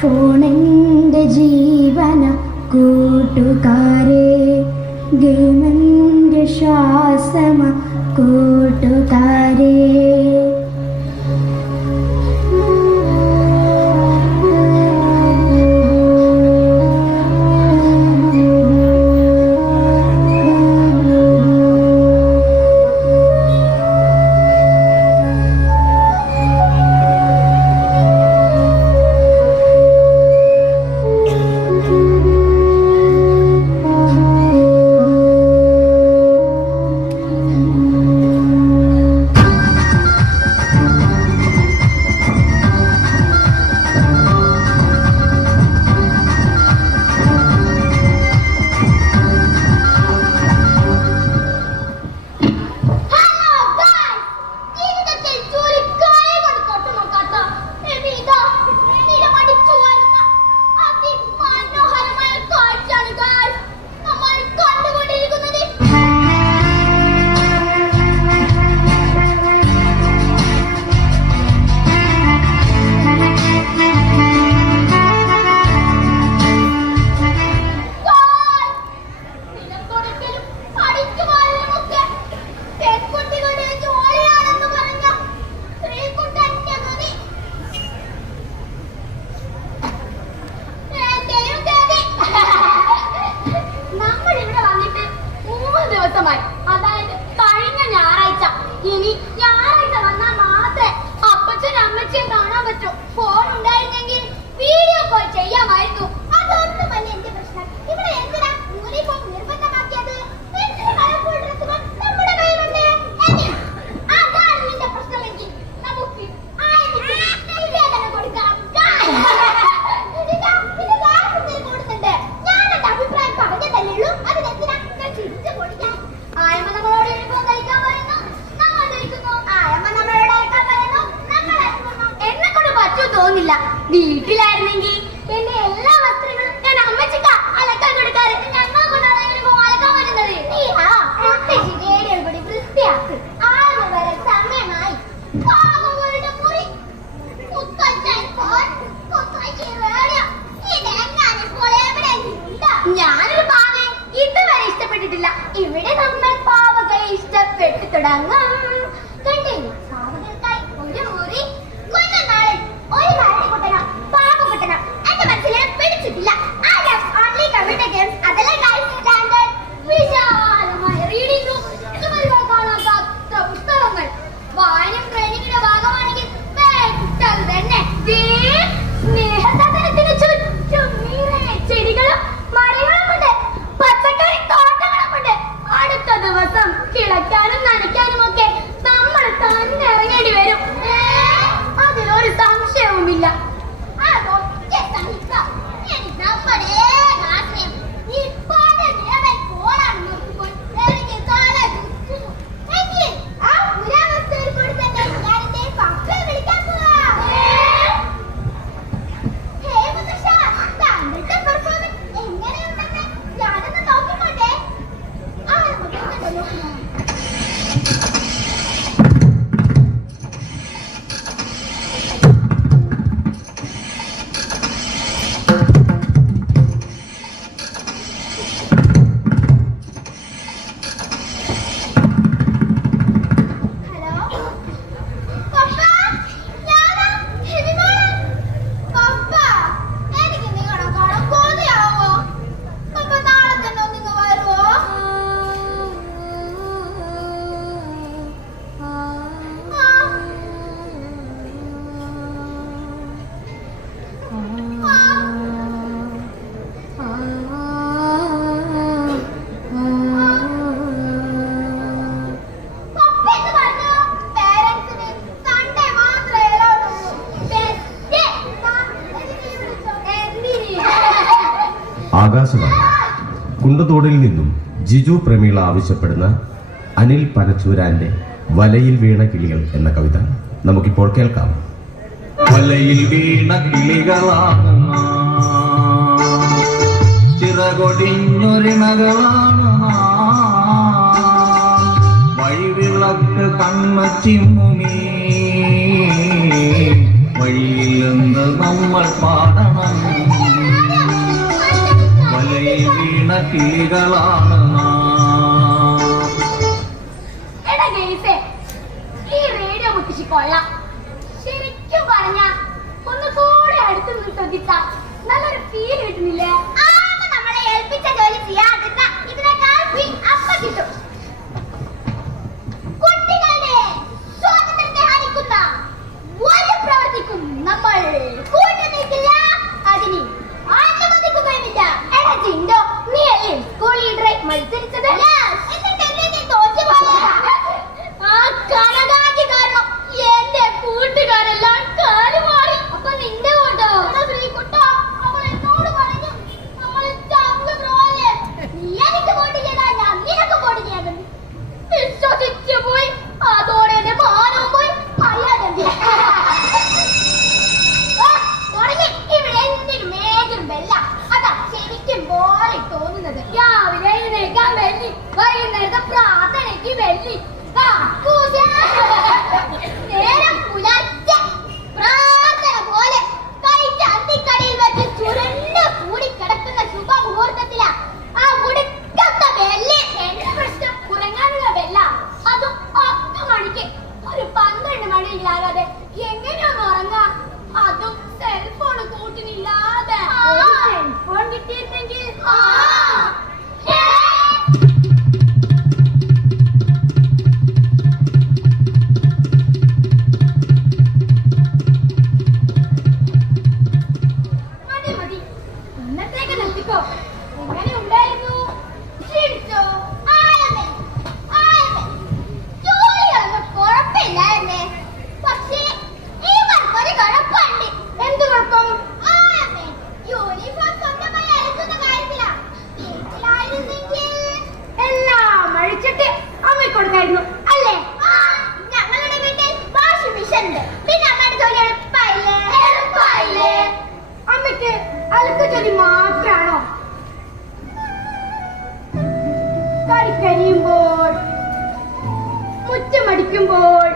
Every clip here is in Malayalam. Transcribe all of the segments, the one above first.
ഫോണെന്റെ ജീവന കൂട്ടുകാരെ, ഗെയിമെന്റെ ശ്വാസമ കൂട്ടുകാരെ. അതായത് കഴിഞ്ഞ ഞായറാഴ്ച. ഇനി ഞായറാഴ്ച വന്നാൽ മാത്രമേ അപ്പച്ചനും അമ്മച്ചിയും കാണാൻ പറ്റൂ. ഫോൺ ഉണ്ടായിരുന്നെങ്കിൽ വീഡിയോ കോൾ ചെയ്യാമായിരുന്നു. അതൊന്നുമല്ല എന്റെ പ്രശ്നം. ഇവിടെ എന്തിനാ യൂണിഫോം നിർബന്ധമാക്കിയത്? കളർഫുൾ ഡ്രസ്സുകൾ നമ്മുടെ കയ്യിലുണ്ട്. അതാണ് നിന്റെ പ്രശ്നമെങ്കിൽ നമുക്ക് നിവേദനം കൊടുക്കാം. കൂടുന്നുണ്ട്. ഞാൻ എന്റെ അഭിപ്രായം പറഞ്ഞതല്ലേ ഉള്ളൂ. അതിനെന്തിനാ ഞാൻ ചിരിച്ചു കൊടുക്കാൻ? ആയമ്മ നമ്മളോട് യൂണിഫോം ധരിക്കാൻ പറയുന്നു, നമ്മൾ ധരിക്കുന്നു. ആയമ്മ നമ്മളോട് അയക്കാൻ പറയുന്നു, നമ്മൾ അയക്കുന്നു. എന്നെ കൊണ്ട് പറ്റും തോന്നില്ല. വീട്ടിലായിരുന്നെങ്കിൽ എന്റെ എല്ലാ വസ്ത്രങ്ങളും ഞാൻ അമ്മച്ചിക്ക അലക്കാൻ കൊടുക്കാറ്. ഞങ്ങൾ കൊണ്ടാണ് യൂണിഫോം അലക്കാൻ പറ്റുന്നത്. കൂടി വൃത്തിയാക്ക്. ആയമ്മ വരെ സമയമായി. പാവങ്ങളുടെ മുറി ഞാനൊരു പാവയെ ഇതുവരെ ഇഷ്ടപ്പെട്ടിട്ടില്ല. ഇവിടെ നമ്മൾ പാവകളെ ഇഷ്ടപ്പെട്ടു തുടങ്ങും. കണ്ടില്ലേ, പാവകൾക്കായി ഒരു മുറി. കൊല്ലനാളിൽ ഒരു കാട്ടിക്കുട്ടനോ പാവക്കുട്ടനോ എന്റെ മനസ്സിനെ പിടിച്ചിട്ടില്ല. അതല്ല സ്റ്റാൻഡേർഡ് വിശാലമായ റീഡിംഗ് റൂം, ഇതുവരെ കാണാത്ത പുസ്തകങ്ങൾ. വായന ട്രെയിനിങ്ങിന്റെ ഭാഗമാണെങ്കിൽ പെട്ടത് തന്നെ. സ്നേഹസദനത്തിന് ചുറ്റും നിറയെ ചെടികളും മരങ്ങളുമുണ്ട്, പച്ചക്കറി തോട്ടങ്ങളുമുണ്ട്. അടുത്ത ദിവസം കിളയ്ക്കാനും നനയ്ക്കാനും ഒക്കെ ആകാശവാണി. കുണ്ടത്തോടിൽ നിന്നും ജിജു പ്രമീള ആവശ്യപ്പെടുന്ന അനിൽ പനച്ചൂരാന്റെ വലയിൽ വീണ കിളികൾ എന്ന കവിത നമുക്കിപ്പോൾ കേൾക്കാം. വലയിൽ വീണ കിളികളാണ് ചിറകൊടിഞ്ഞൊരിണകളാണ് വഴിവിളക്ക് കണ്ണച്ചിമ്മുമീ വഴിയിലെന്ന് നമ്മൾ പാടണം. വലയിൽ വീണ കിളികളാണ് ഈ റേഡിയോ മുട്ടിച്ച് കൊള്ളാം. ശരിക്കും പറഞ്ഞ ഒന്ന് കൂടെ അടുത്ത് നിന്ന് ശ്രദ്ധിച്ച നല്ലൊരു ഫീൽ കിട്ടുന്നില്ലേ? നമ്മളെ ഏൽപ്പിച്ച ജോലി ചെയ്യാതിരുന്ന ഇതിനേക്കാൾ ഫീൽ അപ്പ കിട്ടും. കുട്ടികളുടെ സ്വാതന്ത്ര്യത്തെ ഹനിക്കുന്ന ഒരു പ്രവർത്തിക്കും നമ്മൾ കൂട്ടുനിൽക്കില്ല, അതിന് അനുവദിക്കുകയുമില്ല. എടാ ജിൻഡോ, നീ അല്ലേ സ്കൂൾ ലീഡറെ മത്സരിച്ചത്? എന്നിട്ടല്ലേ നീ തോറ്റു പോയത്? ആ കനകാക്കി കാരണം എന്റെ കൂട്ടുകാരെല്ലാം കാലുമാറി. അപ്പൊ നിന്റെ കൊണ്ടോ? ശ്രീകുട്ടോ, അവൾ എന്നോട് പറഞ്ഞു നമ്മൾ ചാമ്പ് ബ്രോല്ലേ, നീ എനിക്ക് വോട്ട് ചെയ്താൽ ഞാൻ നിനക്ക് വോട്ട് ചെയ്യാമെന്ന്. വിശ്വസിച്ചു പോയി. അതോടെ എന്റെ മാനവും പോയി. അറിയാതെ തുടങ്ങി ഇവിടെ എന്തിനും ഏതൊരു ബെല്ല. അതാ ശരിക്കും പോലെ തോന്നുന്നത്. രാവിലെ എഴുന്നേൽക്കാൻ വെല്ലി, വൈകുന്നേരത്തെ പ്രാർത്ഥനയ്ക്ക് വെല്ലി, നേരം പുലർച്ചെ പ്രാർത്ഥന പോലെ കഴിച്ച അന്തിക്കടിയിൽ വെച്ച് ചുരുണ്ട് കൂടിക്കിടക്കുന്ന ശുഭമുഹൂർത്തത്തിലാ ആ മുടുക്കത്ത വെല്ലി. എന്റെ പ്രശ്നം ഉറങ്ങാനുള്ള വെല്ല, അതും 10 മണിക്ക്. ഒരു 12 മണിയില്ലാതെ എങ്ങനെയൊന്ന് ഉറങ്ങാം? അതും സെൽഫോൺ കൂട്ടിനില്ലാതെ. സെൽഫോൺ കിട്ടിയിരുന്നെങ്കിൽ കരിയുമ്പോൾ, മുറ്റമടിക്കുമ്പോൾ,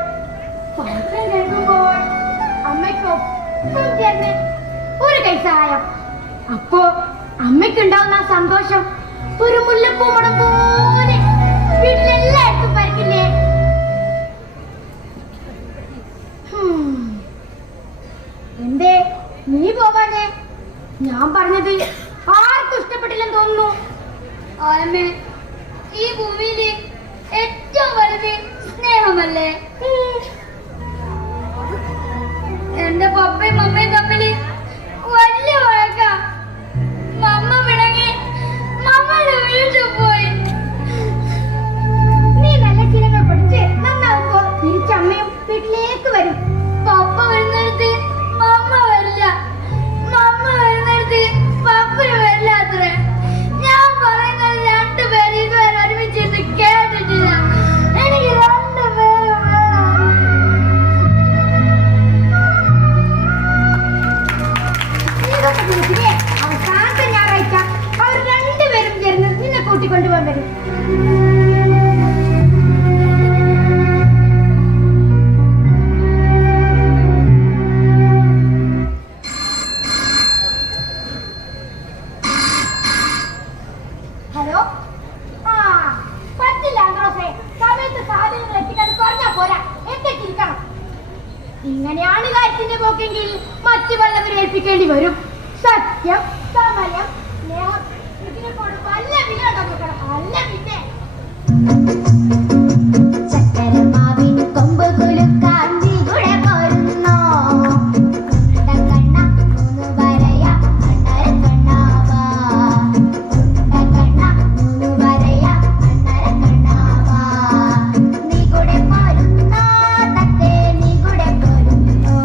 പാത്രം കഴുകുമ്പോൾ അമ്മയ്ക്കൊപ്പം ചേർന്ന് ഒരു കൈ സഹായം. അപ്പോ അമ്മയ്ക്കുണ്ടാവുന്ന ആ സന്തോഷം ഒരു മുല്ലപ്പൂ മണം പോലെ വീട്ടിലെല്ലായിടത്തും പരക്കില്ലേ? എന്തേ നീ പോവാനേ? ഞാൻ പറഞ്ഞത് ആർക്കും ഇഷ്ടപ്പെട്ടില്ലെന്ന് തോന്നുന്നു. ആമേ, ഈ ഭൂമിയില് ഏറ്റവും വലുത് സ്നേഹമല്ലേ? എന്റെ പപ്പയും മമ്മയും തമ്മില് വലിയ വഴക്കാ. മമ്മ പിണങ്ങി മമ്മയുടെ വീട്ടിൽ പോയി. നീ നല്ല ശീലങ്ങൾ പഠിച്ച് നന്നാവുമ്പോ തിരിച്ചമ്മയും വീട്ടിലേക്ക് വരും. പപ്പ വരുന്നിടത്ത് മമ്മ വരില്ല, മമ്മ വരുന്നിടത്ത് പപ്പന് വരില്ല. അത്ര ഞാൻ പറയുന്നത് 2 പേര് ഇതുവരെ ഒരുമിച്ചിട്ട് കേട്ടിട്ടില്ല. എനിക്ക് 2 പേരും അവസാനത്തെ ഞായറാഴ്ച അവർ 2 പേരും ചേർന്ന് നിന്നെ കൂട്ടിക്കൊണ്ടുപോകാൻ വരും. ഹലോ, പറ്റില്ല ആന്ത്രോസേ, സമയത്ത് സാധനങ്ങൾ എത്തിക്കാൻ പറഞ്ഞാൽ പോരാ, എത്തിച്ചിരിക്കണം. ഇങ്ങനെയാണ് കാര്യത്തിന്റെ പോക്കെങ്കിൽ മറ്റു വല്ലവരെ ഏൽപ്പിക്കേണ്ടി വരും. സത്യം, സമയം, സ്നേഹം, ഇതിനെക്കൊണ്ട് വല്ല വില നോക്കണം. അല്ല പിന്നെ ചക്കരമാവിൻ കൊമ്പ് കുലുക്കാൻ നീ കൂടെ പോരുന്നോ? കണ്ണ 3 വരയ അണ്ണര കണ്ണാവാ, കണ്ണ 3 വരയ അണ്ണര കണ്ണാവാ. നീ കൂടെ പോരുന്നോ തത്തേ, നീ കൂടെ പോരുന്നോ,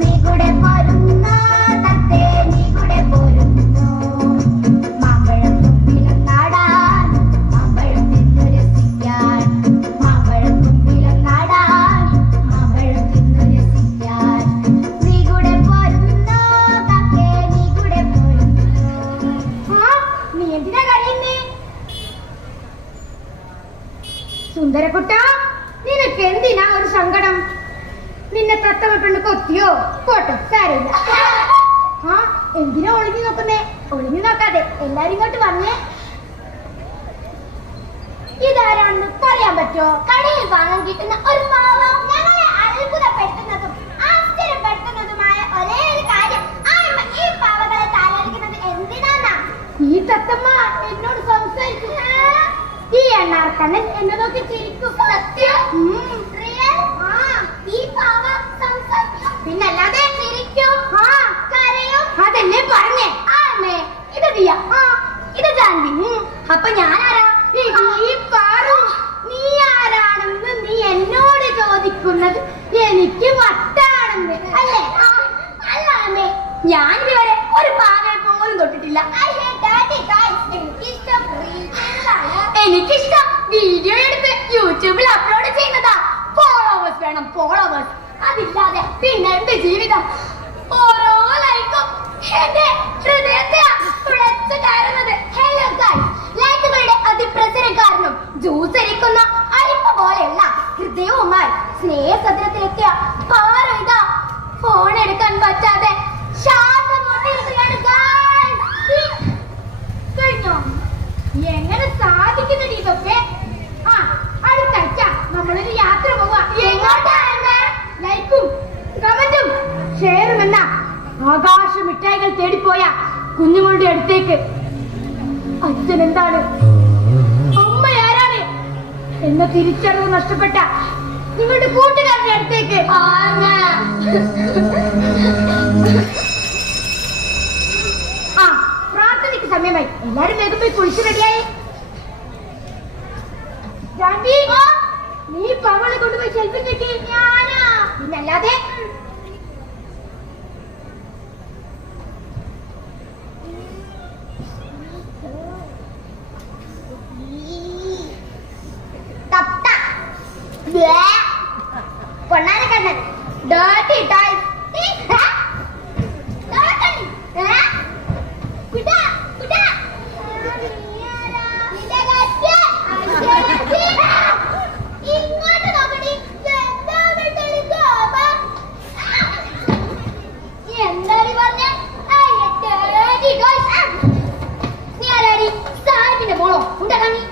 നീ കൂടെ പോരുന്നോ തത്തേ, നീ കൂടെ പോരുന്നോ. ഒളിഞ്ഞു നോക്കാതെ എല്ലാരും ഇങ്ങോട്ട് വന്നേ. ഇതാരാണെന്ന് പറയാൻ പറ്റുമോ? കടയിൽ വാങ്ങാൻ കിട്ടുന്ന ഒരു പാവം. ഞങ്ങളെ അത്ഭുതപ്പെടുത്തുന്നതും ആശ്ചര്യപ്പെടുത്തുന്നതുമായ ഒരേ ഒരു കാര്യം, ഈ പാവകളെ താലോലിക്കുന്നത് എന്തിനാന്നാ? ഈ തത്തമ്മ എന്നോട് സംസാരിക്കും. ഈ എണ്ണാർക്കണ്ണൻ എന്നെ നോക്കി ചിരിക്കും. സത്യം? ഈ പാവ സംസാരിക്കും. പിന്നല്ലാതെ ചിരിക്കും, കരയും. അതല്ലേ പറഞ്ഞേ. ആമേ, ഇത് ദിയ, ഇത് ജാൻവി. അപ്പൊ ഞാനാരാ? നീ ആരാണെന്ന് നീ എന്നോട് ചോദിക്കുന്നത് എനിക്ക് വട്ടാണെന്ന് അല്ലേ? അല്ല അമ്മേ, ഞാൻ ഇതുവരെ ഒരു പാവയെ പോലും തൊട്ടിട്ടില്ല. എനിക്കിഷ്ടം വീഡിയോ എടുത്ത് യൂട്യൂബിൽ അപ്ലോഡ് ചെയ്യുന്നതാ. ഫോളോവേഴ്സ് വേണം, ഫോളോവേഴ്സ്. അതില്ലാതെ പിന്നെ എന്റെ ജീവിതം. ഓരോ ലൈക്കും എന്റെ ഹൃദയത്തെ തുളച്ചു കയറുന്നത്. ഹലോ ഗൈസ്, ലൈക്കുകളുടെ അതിപ്രസരം കാരണം ജ്യൂസ് അരിക്കുന്ന അരിപ്പ പോലെയുള്ള ഹൃദയവുമായി സ്നേഹസദനത്തിലെത്തിയ പാറ ഇതാ ഫോൺ എടുക്കാൻ പറ്റാതെ ശ്വാസം മുട്ടിയിരിക്കുകയാണ്. കഴിഞ്ഞോ? എങ്ങനെ സാധിക്കുന്നു ഇതൊക്കെ? അടുത്ത ആഴ്ച നമ്മളൊരു യാത്ര പോവാ. ലൈക്കും കമന്റും ഷെയറും എന്ന ആകാശ മിഠായികൾ തേടിപ്പോയ കുഞ്ഞുങ്ങളുടെ അടുത്തേക്ക് അച്ഛൻ എന്താണ്, അമ്മ ആരാണ് എന്ന തിരിച്ചറിവ് നഷ്ടപ്പെട്ട നിങ്ങളുടെ കൂട്ടുകാരുടെ അടുത്തേക്ക് പ്രാർത്ഥനയ്ക്ക് സമയമായി. എല്ലാരും വേഗം പോയി കുളിച്ചു റെഡിയായി. നീ പവളെ കൊണ്ടുപോയി സെൽഫി കിട്ടി. ഞാനാ? പിന്നല്ലാതെ. പൊണ്ണാരക്കണ്ണൻ ഡേർട്ടി ടൈപ്പ്. ഇങ്ങോട്ട് നോക്കടി. എന്താടി പറഞ്ഞേ? നീ ആരാടി? സാഹിബിന്റെ മോളോ? ഉണ്ടാകാമി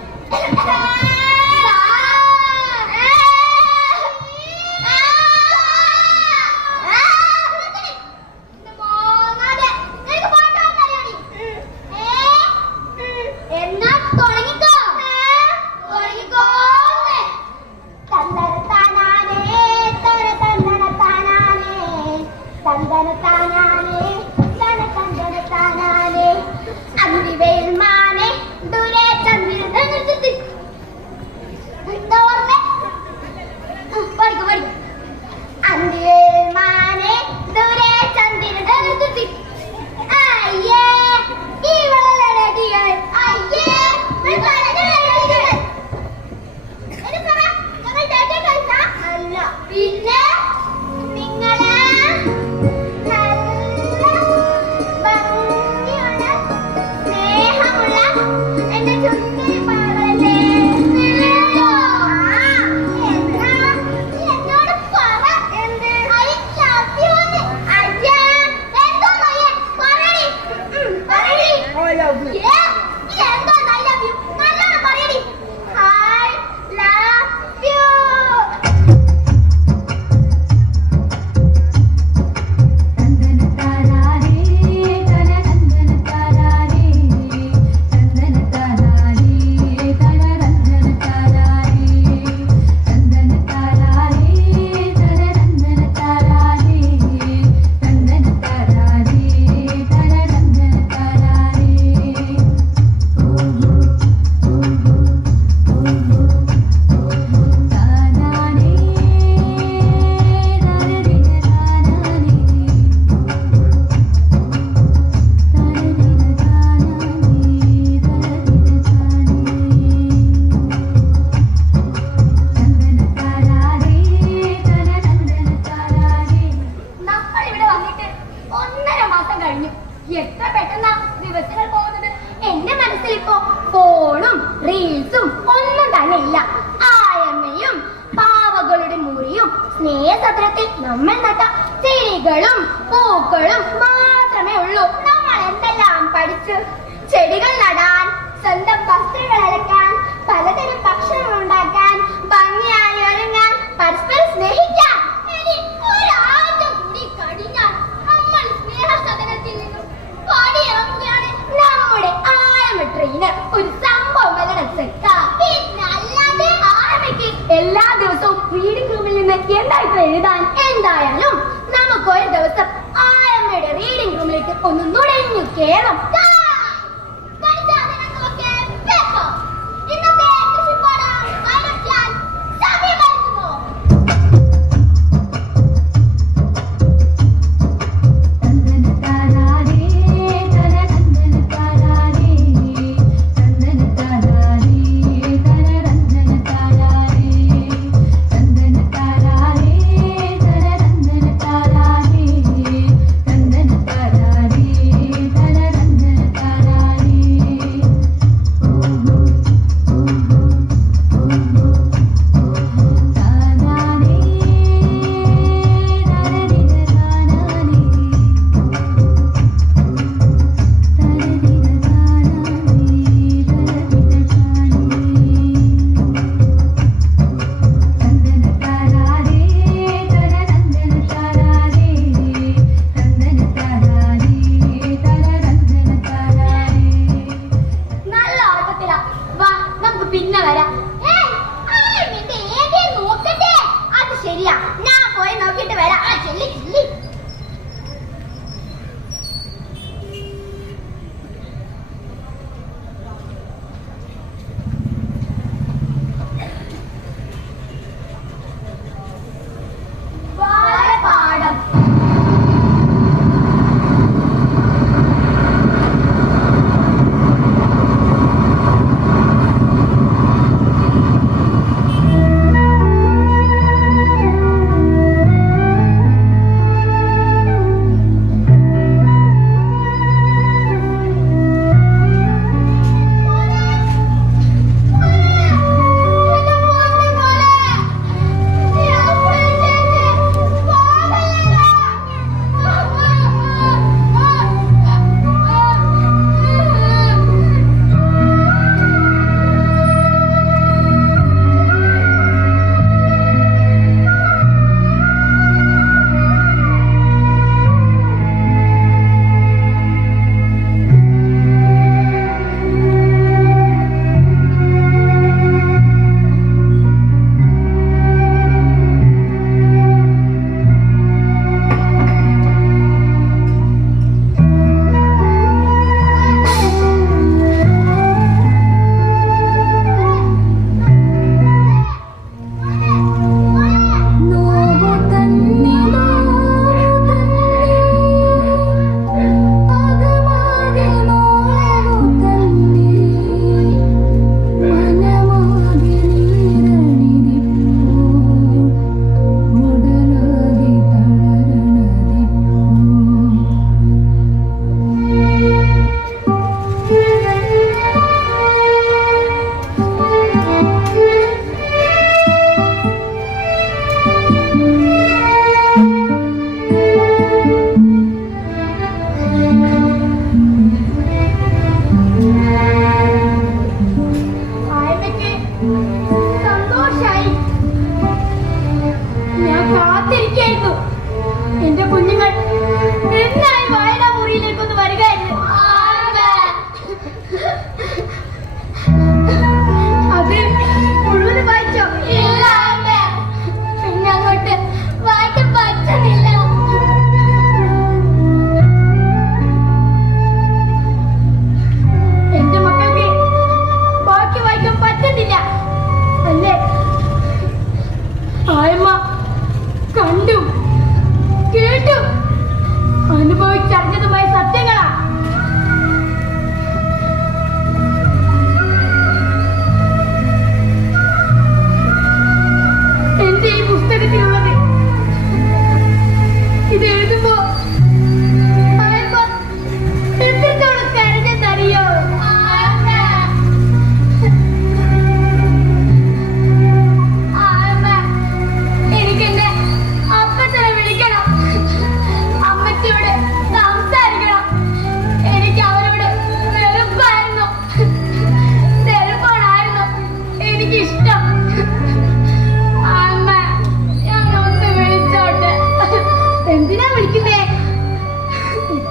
സ്നേഹസത്രത്തിൽ നമ്മൾ നട്ട ചെടികളും പൂക്കളും മാത്രമേ ഉള്ളൂ. നമ്മൾ എന്തെല്ലാം പഠിച്ചു. ചെടികൾ നടാൻ, സ്വന്തം വസ്ത്രങ്ങൾ അലക്കാൻ, പലതരം ഭക്ഷണം ഉണ്ടാക്കാൻ, ഭംഗിയായി ഒരുങ്ങാൻ, പരസ്പരം സ്നേഹിക്കാൻ. ഇനി ഒരാഴ്ച കൂടി കഴിഞ്ഞാൽ നമ്മൾ സ്നേഹസദനത്തിൽ നിന്നും പടിയിറങ്ങുകയാണ്. നമ്മുടെ ആയമ ട്രെയിനർ ഒരു സംഭവം പിന്നല്ലാതെ ആയമയ്ക്ക് എല്ലാ ദിവസവും റീഡിംഗ് റൂമിൽ നിന്ന് എന്തായിട്ട് എഴുതാൻ. എന്തായാലും നമുക്ക് ഒരു ദിവസം ആയമ്മയുടെ റീഡിംഗ് റൂമിലേക്ക് ഒന്ന് നുഴഞ്ഞു കേറാം.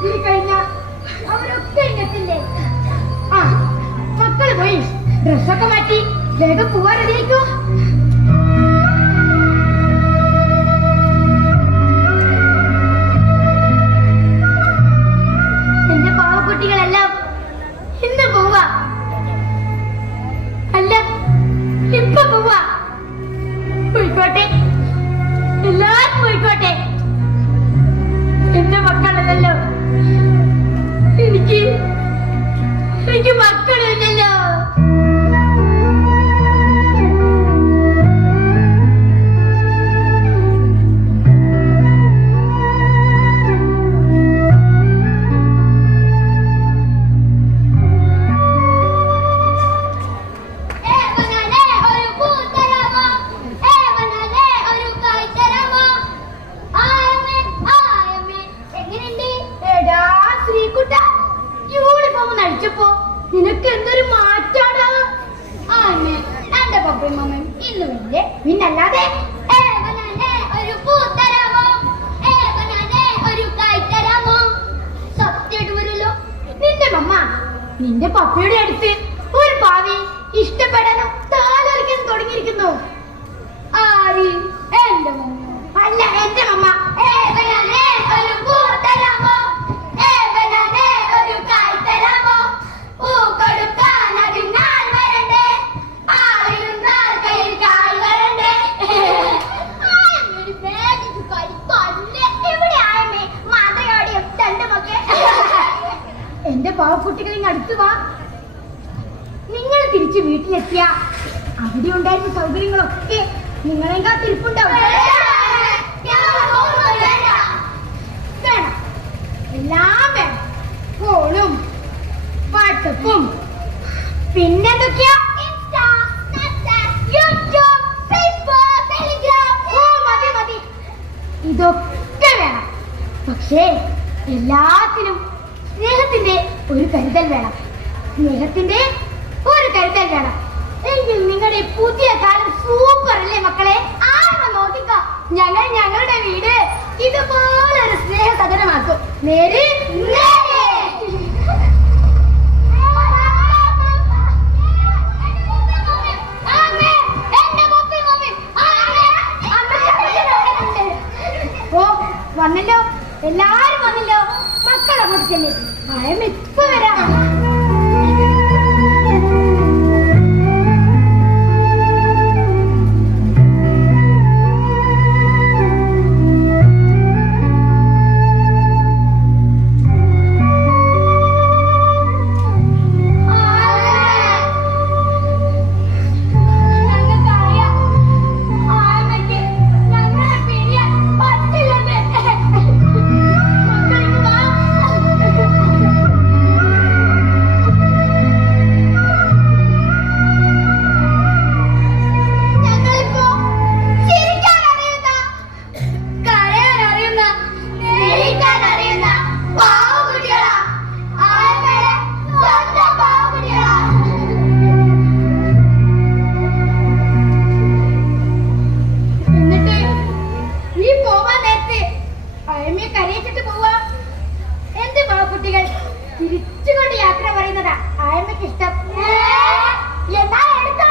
ഇത്തിരി കഴിഞ്ഞ അവരൊക്കെ ഇങ്ങത്തില്ലേ? ആ മക്കള് പോയി ഡ്രസ്സൊക്കെ മാറ്റി വേഗം പോവാൻ റെഡിയാക്കോ. എന്റെ പാവക്കുട്ടികളെല്ലാം ഇന്ന് പോവാ, അല്ല ഇപ്പൊ പോവാ. പോയിക്കോട്ടെ, എല്ലാരും പോയിക്കോട്ടെ. എന്റെ മക്കളല്ലല്ലോ, എനിക്ക് മക്കളില്ലല്ലോ. നിനക്ക് എന്തൊരു മാറ്റാണ്. എന്റെ പപ്പയും മമ്മയും ഇന്ന് വരില്ലേ? പിന്നല്ലാതെ ഒരു പൂത്തരാമോ, ഒരു കായ്ത്തരാമോ? സത്യമായിട്ട് വരുമല്ലോ. നിന്റെ മമ്മ നിന്റെ പപ്പയുടെ അടുത്ത് ഒരു ഭാവി ഇഷ്ടപ്പെടാനോ താലോലിക്കാനും തുടങ്ങിയിരിക്കുന്നു. ആര്? എന്റെ മമ്മ. അല്ല എന്റെ മമ്മ. ഒരു പൂത്തരാമോ, ഒരു കായ്ത്തരാമോ? പൂ കൊടുക്കാൻ അതിനാൾ വരണ്ടേ, ആളിരുന്നാൽ കയ്യിൽ കാൽ വരണ്ടേ. എന്റെ പാവക്കുട്ടികൾ ഇങ്ങ് അടുത്ത് വാ. നിങ്ങൾ തിരിച്ച് വീട്ടിലെത്തിയ അവിടെ ഉണ്ടായിരുന്ന സൗകര്യങ്ങളൊക്കെ നിങ്ങളെ കാത്തിരിപ്പുണ്ടാവും. വേണം, എല്ലാം വേണം. ഫോണും വാട്സപ്പും പിന്നെന്തൊക്കെയാ, മതി. ഇതൊക്കെ വേണം. പക്ഷേ എല്ലാത്തിനും സ്നേഹത്തിന്റെ ഒരു കരുതൽ വേണം. എങ്കിൽ നിങ്ങളുടെ പുതിയ കാലം സൂപ്പർ അല്ലേ മക്കളെ? നോക്കിക്കോ, ഞങ്ങൾ ഞങ്ങളുടെ വീട് ഇതുപോലെ ഒരു സ്നേഹ സദനമാക്കും. നേരെ വന്നല്ലോ, എല്ലാരും വന്നല്ലോ. മക്കളെ പൊടിച്ചല്ലേ, ഭയം ഇപ്പൊ വരാം. തിരിച്ചുകൊണ്ട് യാത്ര പറയുന്നതാ ആയമ്മയ്ക്ക് ഇഷ്ടം. എന്നാ എടുത്തോ.